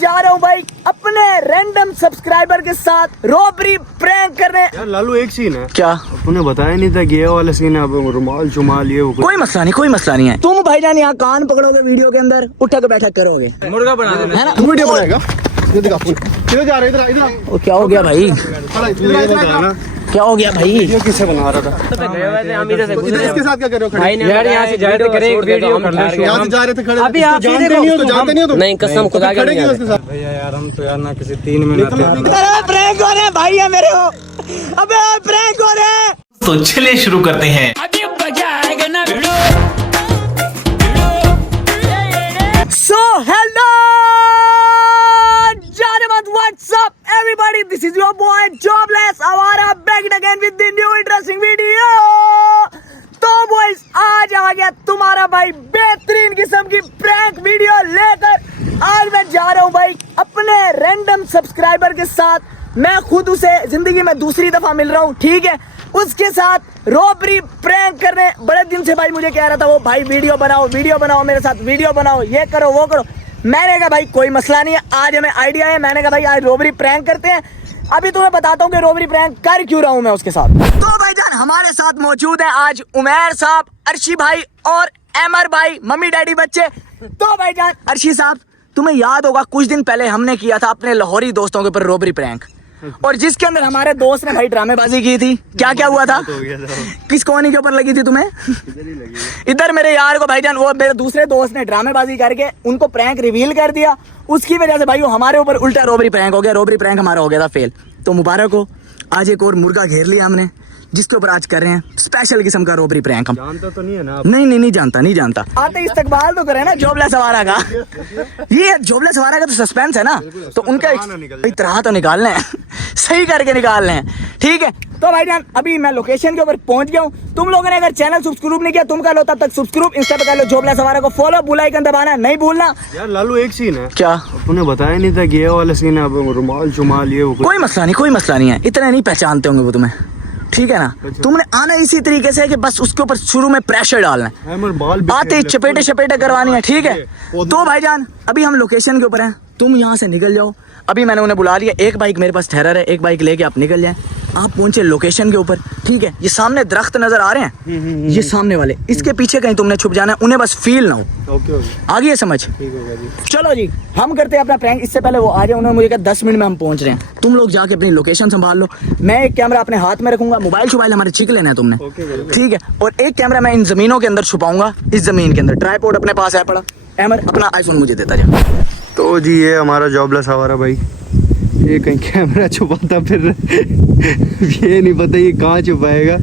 जा रहा हूँ भाई अपने रैंडम सब्सक्राइबर के साथ रॉबरी प्रैंक करने। यार लालू एक सीन है, क्या तूने बताया नहीं था कि ये वाला सीन है, अब रुमाल शुमाल ये वो कोई मसला नहीं, कोई मसला नहीं है। तुम भाईजान यहाँ कान पकड़ोगे वीडियो के अंदर, उठक बैठक करोगे, मुर्गा बना देना है ना? तू वीडियो बनाएगा। ये दिखा फोन किधर जा रहा है, इधर इधर वो क्या हो गया भाई, ना क्या हो गया भाई? ये किससे बना रहा था? इधर इसके साथ क्या कर रहे हो खड़े? यार यहाँ से जा रहे थे, करे एक वीडियो कर लो। यहाँ से जा रहे थे खड़े, अभी आप जानते नहीं हो तो जानते नहीं हो तुम? नहीं कसम खुदा के खड़े क्यों उसके साथ? भैया यार हम तो यार ना किसी 3 मिनट अरे प्रैंक हो रहे हैं भाई, है मेरे हो, अबे प्रैंक हो रहे हैं। तो चलिए शुरू करते हैं। So hello, what's up everybody? This is your boy Jobless Awara back again with the new interesting video. तो boys आज आ गया तुम्हारा भाई बेहतरीन किस्म की प्रैंक वीडियो लेकर। आज मैं जा रहा हूँ भाई अपने रैंडम सब्सक्राइबर के साथ, मैं खुद उसे जिंदगी में दूसरी दफा मिल रहा हूँ, ठीक है, उसके साथ रॉबरी प्रैंक करने। बड़े दिन से भाई मुझे कह रहा था वो भाई वीडियो बनाओ मेरे साथ, वीडियो बनाओ, ये करो वो करो। मैंने कहा भाई कोई मसला नहीं है, आज हमें आइडिया है। मैंने कहा भाई आज रॉबरी प्रैंक करते हैं। अभी तुम्हें बताता हूँ कि रॉबरी प्रैंक कर क्यों रहा हूँ मैं उसके साथ। तो भाईजान हमारे साथ मौजूद है आज उमैर साहब, अर्शी भाई और अमर भाई, मम्मी डैडी बच्चे। तो भाईजान अर्शी साहब तुम्हें याद होगा कुछ दिन पहले हमने किया था अपने लाहौरी दोस्तों के ऊपर रॉबरी प्रैंक, और जिसके अंदर हमारे दोस्त ने भाई ड्रामेबाजी की थी। क्या क्या हुआ था? किस कोने के ऊपर लगी थी तुम्हें? इधर मेरे यार को भाईजान, वो मेरे दूसरे दोस्त ने ड्रामेबाजी करके उनको प्रैंक रिवील कर दिया। उसकी वजह से भाई वो हमारे ऊपर उल्टा रॉबरी प्रैंक हो गया। रॉबरी प्रैंक हमारा हो गया था फेल। तो मुबारक हो, आज एक और मुर्गा घेर लिया हमने, जिसके ऊपर आज कर रहे हैं स्पेशल किस्म का रॉबरी प्रैंक। हम जानता तो नहीं है ना आप? नहीं जानता। आते इस्तकबाल तो करे ना जोबलेस आवारा का। ये जोबलेस आवारा का तो सस्पेंस है ना, तो उनका इतराह तो निकालना है, सही करके निकालना है, ठीक है। तो भाईजान अभी मैं लोकेशन के ऊपर पहुंच गया हूँ। तुम लोगों ने अगर चैनल सब्सक्राइब नहीं किया तुम कर लो, तब तक सब्सक्राइब इंस्टा पे कर लो, जोबलेस आवारा को फॉलो, बेल आइकन दबाना नहीं भूलना। यार लालू एक सीन है, क्या तूने बताया नहीं था कि ये वाला सीन है, अब रुमाल शुमाल ये वो कोई मसला नहीं है, इतना नहीं पहचानते होंगे वो तुम्हें, ठीक है ना। तुमने आना इसी तरीके से है कि बस उसके ऊपर शुरू में प्रेशर डालना है, आते चपेटे करवानी है, ठीक है। तो भाईजान अभी हम लोकेशन के ऊपर हैं, तुम यहाँ से निकल जाओ। अभी मैंने उन्हें बुला लिया, एक बाइक मेरे पास ठहरा है, एक बाइक लेके आप निकल जाएं। आप पहुंचे लोकेशन के ऊपर, ठीक है। ये सामने दरख्त नजर आ रहे हैं, ये सामने वाले, इसके पीछे कहीं तुमने छुप जाना है, उन्हें बस फील ना हो। आ गई है समझ? चलो जी हम करते हैं अपना प्रैंक। इससे पहले वो आ जाए, उन्होंने मुझे कहा 10 मिनट में हम पहुंच रहे हैं। तुम लोग जाके अपनी लोकेशन संभाल लो, मैं एक कैमरा अपने हाथ में रखूंगा, मोबाइल हमारे छीक लेना है तुमने, ठीक है। और एक कैमरा मैं इन जमीनों के अंदर छुपाऊंगा, इस जमीन के अंदर। ट्राइपॉड अपने पास है पड़ा, अमर अपना आईफोन मुझे देता जा। तो जी ये हमारा जॉबलेस आवारा भाई, ये कहीं कैमरा छुपाता फिर ये नहीं पता ये कहाँ छुपाएगा।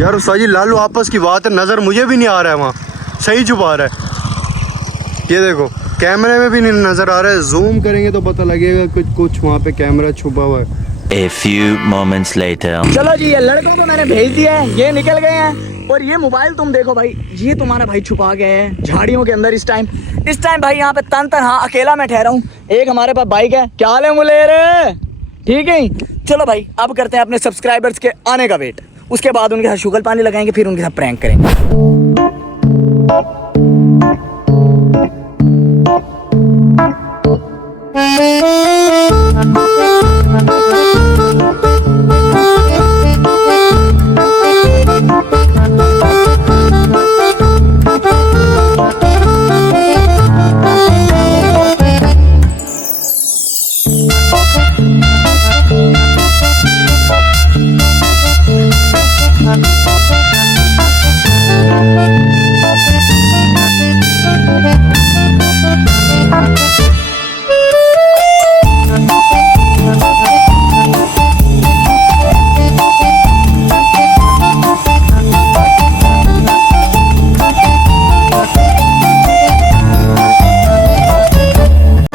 यार उस्ताद जी लालू आपस की बात है, नज़र मुझे भी नहीं आ रहा है, वहाँ सही छुपा रहा है। ये देखो कैमरे में भी नहीं नज़र आ रहा है, जूम करेंगे तो पता लगेगा कुछ वहाँ पे कैमरा छुपा हुआ है। A few moments later. चलो जी ये लड़कों को मैंने भेज दिया है, ये निकल गए हैं। और ये मोबाइल तुम देखो भाई, ये तुम्हारा भाई छुपा गया है झाड़ियों के अंदर। इस टाइम भाई यहाँ पे हाँ अकेला मैं ठहरा हूँ। एक हमारे पास बाइक है, क्या हाल है मुलेर, ठीक है। चलो भाई अब करते हैं अपने सब्सक्राइबर्स के आने का वेट, उसके बाद उनके साथ शुगल पानी लगाएंगे, फिर उनके साथ प्रैंक करेंगे।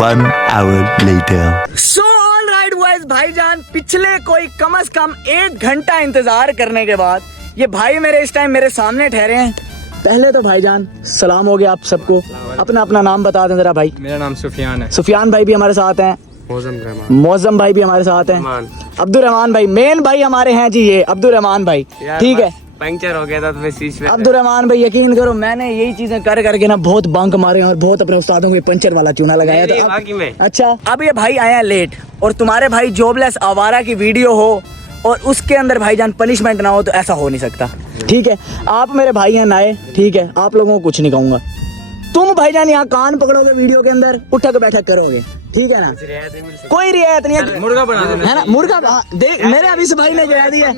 One hour later. So all right boys, भाईजान पिछले कोई कम से कम 1 घंटा इंतजार करने के बाद ये भाई मेरे इस टाइम मेरे सामने ठहरे हैं। पहले तो भाईजान सलाम हो गया आप सबको, अपना नाम बता दें जरा भाई। मेरा नाम सुफियान है। सुफियान भाई भी हमारे साथ हैं, मौजम भाई भी हमारे साथ हैं, अब्दुल रहमान भाई, मेन भाई हमारे हैं जी ये अब्दुल रहमान भाई, ठीक है। पंक्चर हो गया था तो मैं शीश पे अब्दुर्रहमान भाई यकीन करो मैंने यही चीजें कर करके ना बहुत बंक मारे हैं और बहुत अपने उस्तादों को पंचर वाला चूना लगाया था बाकी में अच्छा अब ये भाई आए हैं लेट और तुम्हारे भाई जॉबलेस आवारा की वीडियो हो और उसके अंदर भाईजान पनिशमेंट ना हो तो ऐसा हो नहीं सकता। ठीक है आप मेरे भाई हैं नए, ठीक है आप लोगों को कुछ नहीं कहूंगा। तुम भाईजान यहाँ कान पकड़ोगे वीडियो के अंदर उठक बैठक करोगे, ठीक है ना, कोई रियायत नहीं है। मुर्गा बना देना है ना मुर्गा देख मेरे अभी से भाई ने जो है दी है।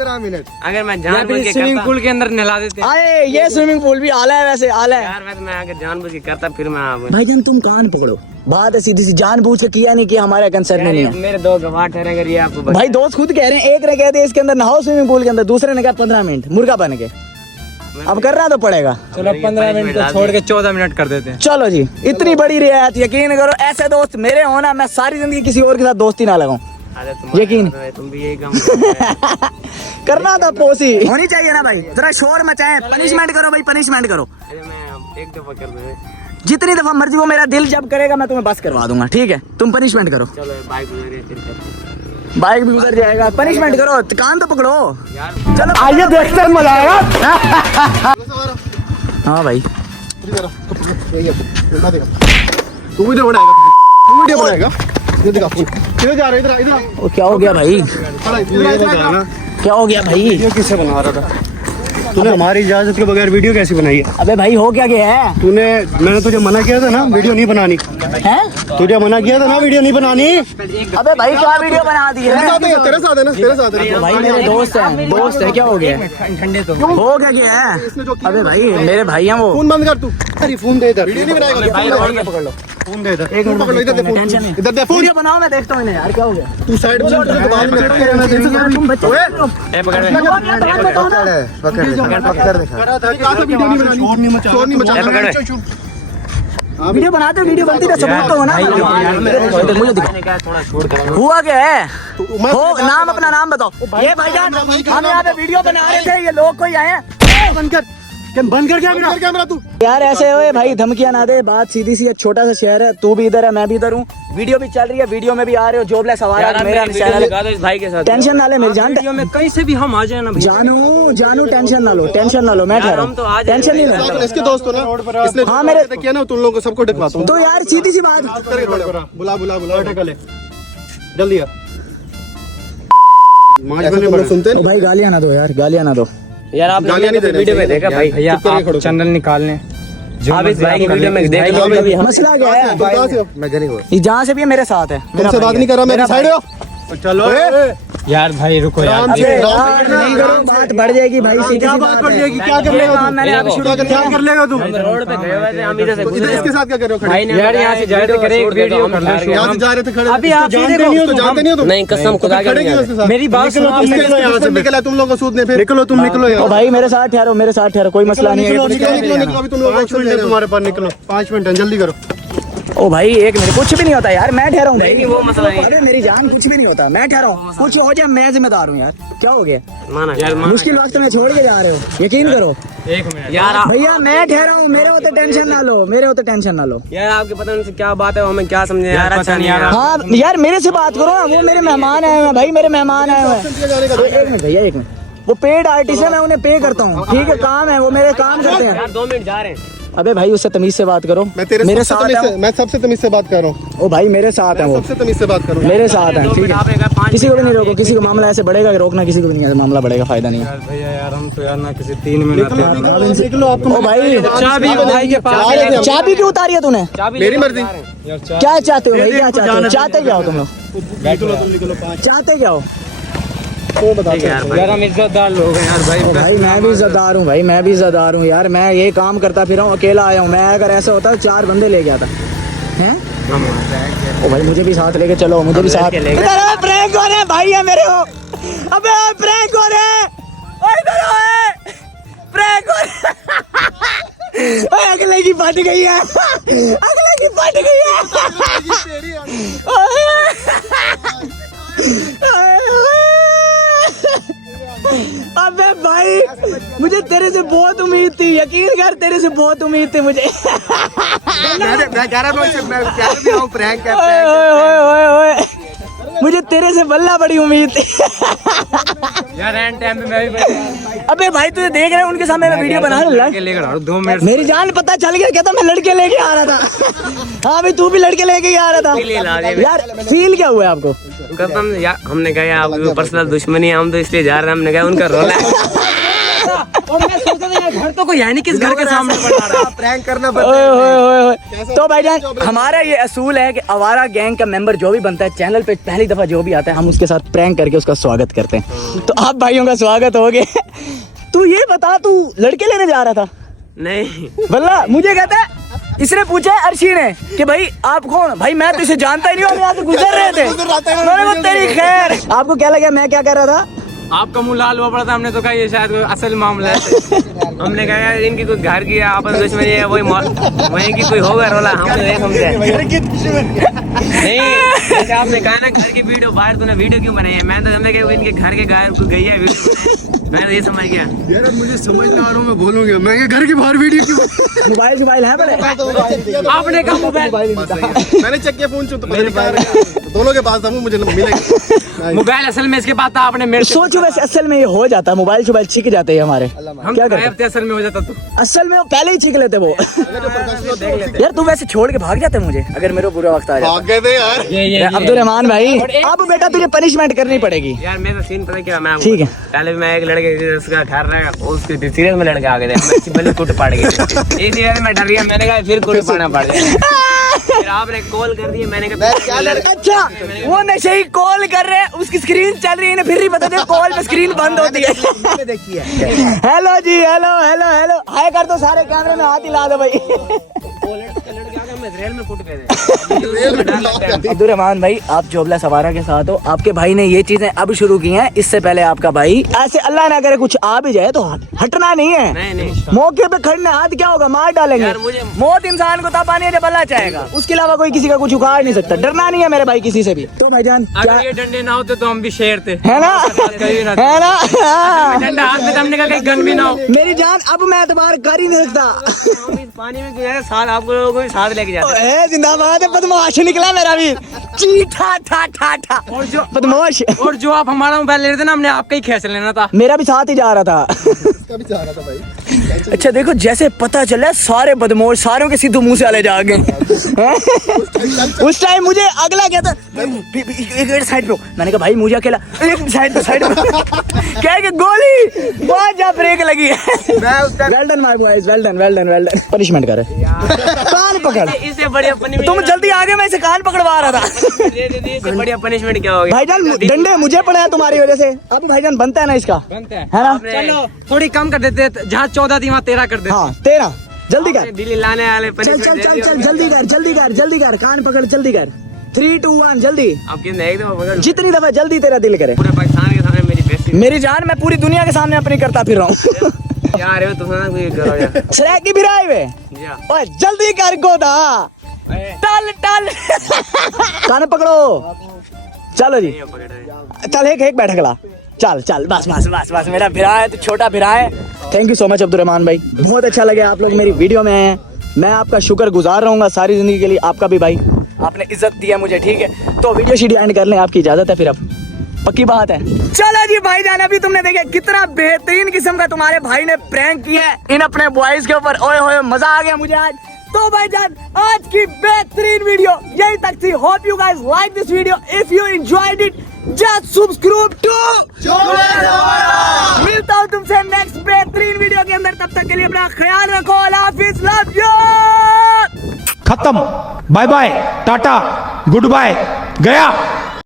अगर मैं जानबूझ के स्विमिंग पूल के अंदर नहला देते अरे ये स्विमिंग पूल भी आला है वैसे आला है यार मैं अगर जानबूझ के करता फिर मैं भाईजान तुम कान पकड़ो बात है सीधी सी जानबूझ के किया नहीं किया हमारे कंसर्न नहीं है। मेरे दो गवाह ठहरे अगर ये आपको भाई दोस्त खुद कह रहे हैं एक ने कह दिया इसके अंदर नहाओ स्विमिंग पूल के अंदर दूसरे ने कहा 15 मिनट मुर्गा बन के अब करना तो पड़ेगा। चलो 15 मिनट को छोड़ के 14 मिनट कर देते हैं। चलो जी इतनी बड़ी रियायत यकीन करो ऐसे दोस्त मेरे होना मैं सारी जिंदगी किसी और के साथ दोस्ती ना लगाऊं यकीन तुम भी यही काम करना था पोसी होनी चाहिए ना भाई जरा शोर मचाएं पनिशमेंट करो भाई पनिशमेंट करो मैं एक दफा कर दूं जितनी दफा मर्जी वो मेरा दिल जब करेगा मैं तुम्हें बस करवा दूंगा ठीक है तुम पनिशमेंट करो। चलो बाइक भी गुजर जाएगा पनिशमेंट करो कान तो पकड़ो चलो आइए देखते हैं मजा आएगा। हाँ भाई तू वीडियो बनाएगा तू वीडियो बनाएगा ये दिखा किधर जा रहा है इधर इधर वो क्या हो गया भाई क्या हो गया भाई ये किससे बना रहा था तूने हमारी इजाजत के बगैर वीडियो कैसी बनाई है? अबे भाई हो क्या गया है मैंने तुझे मना किया था ना वीडियो नहीं बनानी हैं तुझे मना किया था ना वीडियो नहीं बनानी। अबे भाई क्या वीडियो बना दी है तेरे साथ है ना तेरे साथ है भाई मेरे दोस्त है क्या हो गया ठंडे तो हो क्या गया है अबे भाई मेरे भाई हैं वो फोन बंद कर तू अरे फोन दे इधर वीडियो नहीं बनाएगा पकड़ लो फोन दे इधर एक मिनट पकड़ लो इधर दे फोन टेंशन नहीं इधर दे फोन वीडियो बनाओ मैं देखता हूँ इन्हें यार क्या हो गया तू साइड में दुकान में खड़ा रहना तुम बच्चे पकड़ वीडियो नहीं बनानी शोर नहीं मचा वीडियो बनाते हो वीडियो बनती है सबूत तो हो ना मुझे दिखाओ हुआ क्या है हो नाम अपना नाम बताओ। ये भाईजान हम यहाँ पे वीडियो बना रहे थे ये लोग कोई आए बंद कर कैमरा तू यार ऐसे हुए भाई धमकियां ना दे बात सीधी सी एक छोटा सा शहर है तू भी इधर है मैं भी इधर हूँ वीडियो भी चल रही है वीडियो में भी आ रहे हो जॉबलेस हमारा मेरा चैनल भाई के साथ टेंशन ना ले मेरी जान वीडियो में कहीं से भी हम आ जाए ना जानू टेंशन ना लो मैं ठहरा हूँ टेंशन नहीं लो इसके दोस्त हो ना इसने हाँ मेरे किया ना तुम लोगों को सबको डकवाता हूँ तो यार सीधी सी बात बुला जल्दी सुनते ओ भाई गालियां ना दो यार गालियां ना दो यार आप गालियां नहीं दे रहे वीडियो में देखा भाई भैया आप चैनल निकाल लें आप इस भाई की वीडियो में देख लो मसला क्या है मैं गली को ये जहाँ से भी है मेरे साथ है तुमसे बात नहीं कर रहा मेरे साइड हो चलो यार भाई रुको यार नहीं करो बात बढ़ जाएगी भाई क्या बात बढ़ जाएगी क्या कर लेगा मैंने अभी शुरू क्या कर लेगा तू रोड पे गए हुए थे हम इधर से इधर इसके साथ क्या कर रहे हो भाई ने यार यहाँ से जा रहे थे करे एक वीडियो कर लो यहाँ से जा रहे थे खड़े अभी आप जानते नहीं हो जानते नहीं हो तुम नहीं कसम खुदा खड़े क्यों उसके साथ मेरी बात सुनो निकलो यहाँ से निकला तुम लोगों को सूदने फिर निकलो तुम निकलो ओ भाई मेरे साथ ठहरो कोई मसला नहीं है निकलो अभी तुम लोग 5 मिनट तुम्हारे पास निकलो 5 मिनट जल्दी करो। ओ भाई एक मिनट कुछ भी नहीं होता यार मैं ठहरा हूँ नहीं वो मसला है अरे मेरी जान कुछ भी नहीं होता मैं ठहरा हूँ कुछ हो जाए मैं जिम्मेदार हूँ यार क्या हो गया माना यार मुश्किल वक्त में छोड़ के जा रहे हो यकीन करो एक मिनट यार भैया मैं ठहरा हूँ मेरे होते टेंशन ना लो यार आपके पता नहीं क्या बात है हमें क्या समझे यार अच्छा नहीं यार हाँ यार मेरे से बात करो ना वो मेरे मेहमान आए हुए हैं भाई मेरे मेहमान आए हुए हैं एक मिनट भैया एक मिनट वो पेड आर्टिस्ट है मैं उन्हें पे करता हूँ ठीक है काम है वो मेरे काम करते हैं यार 2 मिनट जा रहे हैं अबे भाई उससे तमीज से बात करो मेरे साथ मैं सबसे तमीज से बात कर रहा हूँ ओ भाई मेरे साथ है वो सबसे तमीज से बात करो मेरे साथ है ठीक है किसी को भी नहीं रोको किसी को मामला ऐसे बढ़ेगा कि रोकना किसी को भी नहीं है मामला बढ़ेगा फायदा नहीं है भैया यार हम तो यार ना किसी 3 मिनट निकलो आप ओ भाई चाबी भाई के पास चाबी क्यों उतारी है तूने मेरी मर्जी क्या चाहते हो भाई क्या चाहते क्या हो तुम लोग चाहते क्या हो यार हम इज्जतदार लोग हैं यार भाई ओ भाई मैं भी इज्जतदार हूँ यार मैं ये काम करता फिर हूँ अकेला आया हूँ मैं अगर ऐसा होता तो 4 बंदे ले गया था हैं ओ भाई मुझे भी साथ लेके चलो मुझे भी साथ प्रैंक हो रहे हैं भाई है मेरे को अबे प्रैंक हो रहे हैं प्रैंक हो रहे हैं अगले की फट गई है अबे भाई मुझे तेरे से बहुत उम्मीद थी यकीन कर तेरे से बहुत उम्मीद थी मुझे मैं कह रहा था मैं भी हूं प्रैंक ओए मुझे तेरे से बल्ला बड़ी उम्मीद थी। यार एंड टाइम पे मैं भी अबे भाई तुझे देख रहे हैं उनके सामने मैं वीडियो बना रहा हूँ। लेकर 2 मिनट मेरी जान पता चल गया, कहता मैं लड़के लेके आ रहा था। हाँ भाई तू भी लड़के लेके ही आ रहा था। यार फील क्या हुआ आपको? कसम यार, हमने कहा आपकी पर्सनल दुश्मनी है, हम तो इसलिए जा रहे हैं, हमने कहा उनका रोल है। और मैं सोचता था यार घर तो कोई है नहीं, किस घर के सामने बना रहा है, प्रैंक करना तो भाईजान हमारा ये असूल है कि आवारा गैंग का मेंबर जो भी बनता है चैनल पे पहली दफा जो भी आता है हम उसके साथ प्रैंक करके उसका स्वागत करते हैं। तो आप भाइयों का स्वागत हो गया। तू ये बता तू लड़के लेने जा रहा था? नहीं वल्ला मुझे कहता है, इसने पूछा है अर्शी ने कि भाई आप कौन? भाई मैं तो इसे जानता ही नहीं हूँ, हम यहाँ से गुजर रहे थे। मैंने कहा तेरी खैर। आपको क्या लगा मैं क्या कर रहा था? आपका मुंह लाल हुआ पड़ा था, हमने तो कहा ये शायद कोई असल मामला है। हमने कहा यार इनकी कोई घर की आपस दुश्मनी है, वही की कोई होगा रोला, हमने नहीं समझा। नहीं जैसे आपने कहा ना घर की वीडियो बाहर, तूने वीडियो क्यों बनाई है? मैं तो समझा कि इनके घर के बाहर कोई गई है वीडियो, मैं तो ये समझ गया। यार मुझे समझ ना आ रहा हूँ, मैं बोलूँगा मैं क्या घर के बाहर वीडियो क्यों? मोबाइल है बड़े? आपने कहा मोबाइल, मैंने चेक किया फोन दोनों के पास था, मुझे मिला मोबाइल असल में इसके पास था। आपने मेरे सोचो वैसे असल में ये हो जाता, मोबाइल शोबाइल छिक जाते हैं हमारे। हम क्या गायब थे, असल में हो जाता तो असल में वो पहले ही छिक लेते वो। यार तू वैसे छोड़ के भाग जाते मुझे अगर मेरे बुरा वक्त आ जाता। गए थे यार। अब्दुल रहमान भाई अब बेटा तुझे पनिशमेंट करनी पड़ेगी। यार मेरा सीन पता क्या, मैं ठीक है। पहले मैं एक लड़के उसका घर रहा, उसके सीरियस में लड़के आ गए थे, मैं कुट पड़ गया। इसी मैं डर गया, मैंने कहा फिर कुट पड़ना पड़ गया। फिर आपने कॉल कर दिया, मैंने कहा अच्छा वो नशे ही कॉल कर रहे हैं, उसकी स्क्रीन चल रही है, फिर नहीं पता कॉल पे स्क्रीन बंद होती है। हेलो जी, हेलो हेलो हेलो हाय कर दो, सारे कैमरे में हाथ हिला दो भाई। अब्दुल रहमान भाई आप जोबला सवारा के साथ हो, आपके भाई ने ये चीजें अब शुरू की हैं, इससे पहले आपका भाई ऐसे अल्लाह ना करे कुछ आ भी जाए तो हटना नहीं है। नहीं मौके पे खड़ने हाथ क्या होगा, मार डालेंगे। मौत इंसान को तब आनी है जब अल्लाह चाहेगा, उसके अलावा कोई किसी का कुछ उखाड़ नहीं सकता। डरना नहीं है मेरे भाई किसी से भी। तो भाईजान अगर ये डंडे ना होते तो हम भी शेर थे, है ना, है ना? डंडा हाथ में हमने कहा कहीं गन भी ना हो। मेरी जान अब मैं एतबार कर ही नहीं सकता। पानी में गया साथ, आपको लोगों को भी साथ लेके जाते ए जिंदाबाद है, बदमाश निकला मेरा वीर। चीठा ठा ठा ठा और जो बदमाश। और जो आप हमारा मोबाइल ले रहे थे ना, हमने आपका ही खींच लेना था। मेरा भी साथ ही जा रहा था। अच्छा देखो जैसे पता चला सारे बदमाश सारों के सीधे मुंह से आले जा गए। उस टाइम मुझे अगला कहता एक साइड पे, मैंने कहा भाई मुझे अकेला एक साइड पे क्या कि गोली बहुत जा ब्रेक लगी है। Well done my boys, well done well done well done. Punishment करे कान पकड़, इससे बढ़िया पनिशमेंट तुम जल्दी आ गए, मैं इसे कान पकड़वा रहा था। इससे बढ़िया पनिशमेंट क्या होगा भाईजान? डंडे मुझे पड़े हैं तुम्हारी वजह से। अब भाईजान बनता है ना इसका, बनते है ना? चलो थोड़ी कम कर देते, जहाँ 14 थी वहाँ 13 कर देते। हाँ 13 जल्दी कर, दिल्ली लाने वाले चल चल चल चल जल्दी कर जल्दी कर जल्दी कर, कान पकड़ जल्दी कर। 3 2 1 जल्दी, आपकी एक दफा पकड़ जितनी दफा जल्दी तेरा दिल करे। पूरे पाकिस्तान के सामने मेरी बेइज्जती मेरी जान मैं पूरी दुनिया के सामने अपनी करता फिर रहा हूँ। यार हो तो ना कोई करो यार। सड़क की भी राय वे जा ओए जल्दी कर गोदा, टल टल। कान पकड़ो, चलो जी चल एक बैठक ला, चल चल बस बस बस बस। मेरा भिरा है तो छोटा भिरा है। Thank you so much Abdul Rahman भाई, बहुत अच्छा लगे आप लोग मेरी वीडियो में आए हैं। मैं आपका शुक्र गुजार रहूंगा सारी जिंदगी के लिए, आपका भी भाई, आपने इज्जत दी है मुझे। ठीक है तो वीडियो शीडियो एंड कर लें, आपकी इजाजत है फिर, अब पक्की बात है। चलो जी भाईजान अभी तुमने देखा कितना बेहतरीन किस्म का तुम्हारे भाई ने प्रैंक किया है इन अपने बॉयज के ऊपर। ओए होए मजा आ गया मुझे आज। तो भाईजान आज की बेहतरीन वीडियो यही तक थी। Hope you guys like this video. If you enjoyed it just subscribe to. मिलता हूँ तुमसे नेक्स्ट बेहतरीन वीडियो के अंदर, तब तक के लिए अपना ख्याल रखो। अल्लाह हाफिज, लव यू। खत्म, bye bye, tata, goodbye, गया।